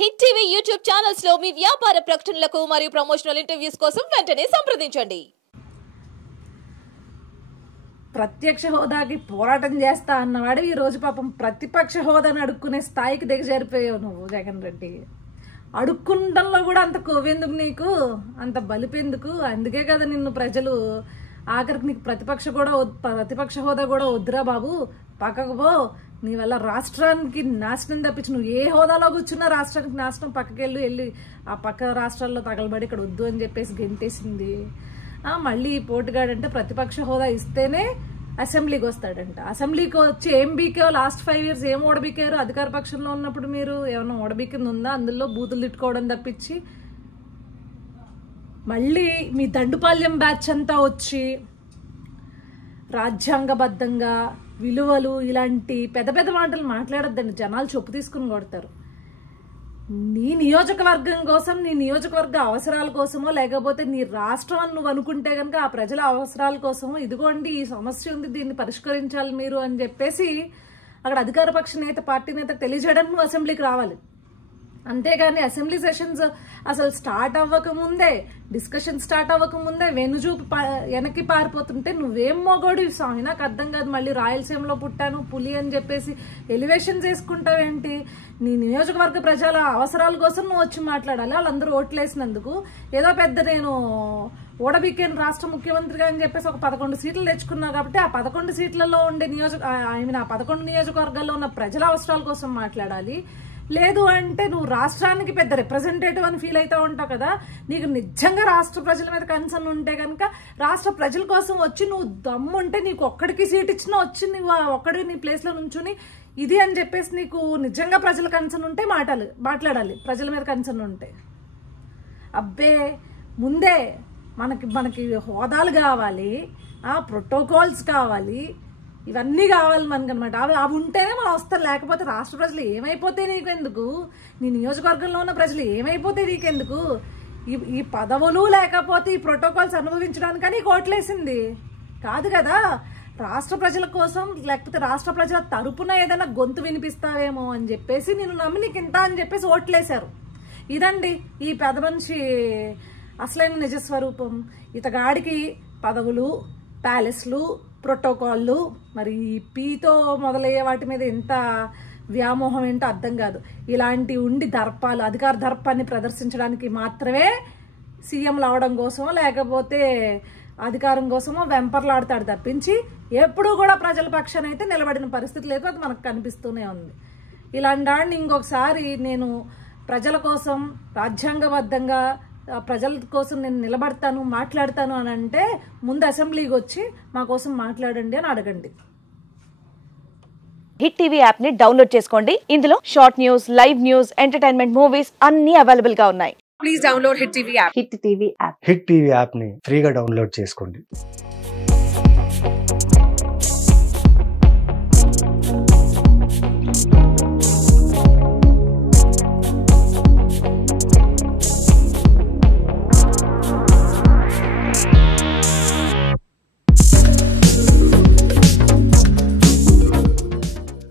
Hit TV YouTube channels లో మీ వ్యాపార ప్రకటనలకు మరియు ప్రమోషనల్ ఇంటర్వ్యూస్ కోసం వెంటనే సంప్రదించండి. ప్రత్యక్ష హోదాకి పోరాటం చేస్తా అన్నవాడు ఈ రోజు పాపం ప్రతిపక్ష హోదాను అడుక్కునే స్థాయికి దిగజారిపోయావు నువ్వు జగన్ రెడ్డి. అడుక్కుండంలో కూడా అంత కొవ్వెందుకు నీకు, అంత బలిపెందుకు? అందుకే కదా నిన్ను ప్రజలు ఆఖరికి నీకు ప్రతిపక్ష హోదా కూడా వద్దురా బాబు, పక్కకు పో, నీ వల్ల రాష్ట్రానికి నాశనం తప్పించి నువ్వు ఏ హోదాలో కూర్చున్నా రాష్ట్రానికి నాశనం, వెళ్ళి ఆ పక్క రాష్ట్రాల్లో తగలబడి ఇక్కడ వద్దు అని చెప్పేసి గెంటేసింది. మళ్ళీ పోటుగాడంటే ప్రతిపక్ష హోదా ఇస్తేనే అసెంబ్లీకి వస్తాడంట. అసెంబ్లీకి వచ్చి ఏం బీకేవో లాస్ట్ 5 years ఏం ఓడబీకారు? అధికార పక్షంలో ఉన్నప్పుడు మీరు ఏమన్నా ఓడబీకింది ఉందా? అందులో బూతులు తిట్టుకోవడం తప్పించి మళ్ళీ మీ దండుపాల్యం బ్యాచ్ అంతా వచ్చి రాజ్యాంగబద్ధంగా విలువలు ఇలాంటి పెద్ద పెద్ద మాటలు మాట్లాడొద్దండి, జనాలు చొప్పు తీసుకుని కొడతారు. నీ నియోజకవర్గం కోసం, నీ నియోజకవర్గ అవసరాల కోసమో, లేకపోతే నీ రాష్ట్రం అని నువ్వు అనుకుంటే కనుక ఆ ప్రజల అవసరాల కోసమో, ఇదిగోండి ఈ సమస్య ఉంది, దీన్ని పరిష్కరించాలి మీరు అని చెప్పేసి అక్కడ అధికార పక్ష నేత, పార్టీ నేత తెలియజేయడానికి నువ్వు అసెంబ్లీకి రావాలి. అంతేగాని అసెంబ్లీ సెషన్స్ అసలు స్టార్ట్ అవ్వకముందే, డిస్కషన్ స్టార్ట్ అవ్వకముందే వెనుజూపు వెనక్కి పారిపోతుంటే నువ్వేం మొగోడు స్వామి, నాకు అర్థం కాదు. మళ్ళీ రాయలసీమలో పుట్టాను పులి అని చెప్పేసి ఎలివేషన్స్ వేసుకుంటావేంటి? నీ నియోజకవర్గ ప్రజల అవసరాల కోసం నువ్వు వచ్చి మాట్లాడాలి. వాళ్ళందరూ ఓట్లేసినందుకు ఏదో పెద్ద నేను ఓడబీకేను రాష్ట్ర ముఖ్యమంత్రిగా అని చెప్పేసి ఒక 11 సీట్లు తెచ్చుకున్నావు కాబట్టి ఆ 11 సీట్లలో ఉండే ఆ 11 నియోజకవర్గాల్లో ఉన్న ప్రజల అవసరాల కోసం మాట్లాడాలి. లేదు అంటే నువ్వు రాష్ట్రానికి పెద్ద రిప్రజెంటేటివ్ అని ఫీల్ అవుతూ ఉంటావు కదా. నీకు నిజంగా రాష్ట్ర ప్రజల మీద కన్సర్న్ ఉంటే కనుక రాష్ట్ర ప్రజల కోసం వచ్చి నువ్వు దమ్ముంటే నీకు ఒక్కడికి సీట్ ఇచ్చినా వచ్చి నువ్వు ఒక్కడి నీ ప్లేస్లో నుంచుని ఇది అని చెప్పేసి నీకు నిజంగా ప్రజల కన్సర్న్ ఉంటే మాట్లాడాలి. ప్రజల మీద కన్సర్న్ ఉంటే అబ్బే ముందే మనకి హోదాలు కావాలి, ప్రోటోకాల్స్ కావాలి, ఇవన్నీ కావాలి మనకు అనమాట. అవి ఉంటేనే మనం వస్తాం. లేకపోతే రాష్ట్ర ప్రజలు ఏమైపోతే నీకెందుకు, నీ నియోజకవర్గంలో ఉన్న ప్రజలు ఏమైపోతే నీకెందుకు? ఈ పదవులు లేకపోతే ఈ ప్రోటోకాల్స్ అనుభవించడానికని నీకు ఓట్లేసింది కాదు కదా. రాష్ట్ర ప్రజల కోసం లేకపోతే రాష్ట్ర ప్రజల తరపున ఏదైనా గొంతు వినిపిస్తావేమో అని చెప్పేసి నేను నమ్మి నీకు ఇంత అని చెప్పేసి ఓట్లేశారు. ఇదండి ఈ పెద్ద మనిషి అసలైన నిజస్వరూపం. ఇతగాడికి పదవులు, ప్యాలెస్లు, ప్రోటోకాల్లు, మరి పీతో మొదలయ్యే వాటి మీద ఎంత వ్యామోహం ఏంటో అర్థం కాదు. ఇలాంటి ఉండి దర్పాలు, అధికార దర్పాన్ని ప్రదర్శించడానికి మాత్రమే సీఎంలు అవడం కోసమో లేకపోతే అధికారం కోసమో వెంపర్లాడతాడు తప్పించి ఎప్పుడూ కూడా ప్రజల పక్షాన అయితే నిలబడిన పరిస్థితి లేదు. అది మనకు కనిపిస్తూనే ఉంది. ఇలాంటి వాడిని ఇంకొకసారి నేను ప్రజల కోసం రాజ్యాంగబద్ధంగా ప్రజల కోసం నేను నిలబడతాను, మాట్లాడతాను అని అంటే ముందు అసెంబ్లీకి వచ్చి మా కోసం మాట్లాడండి అని అడగండి. హిట్ టీవీ యాప్ ని డౌన్లోడ్ చేసుకోండి. ఇందులో short news, live news, entertainment movies అన్ని అవైలబుల్ గా ఉన్నాయి. Please download hit TV app. Hit TV app hit TV app ని ఫ్రీగా డౌన్లోడ్ చేసుకోండి.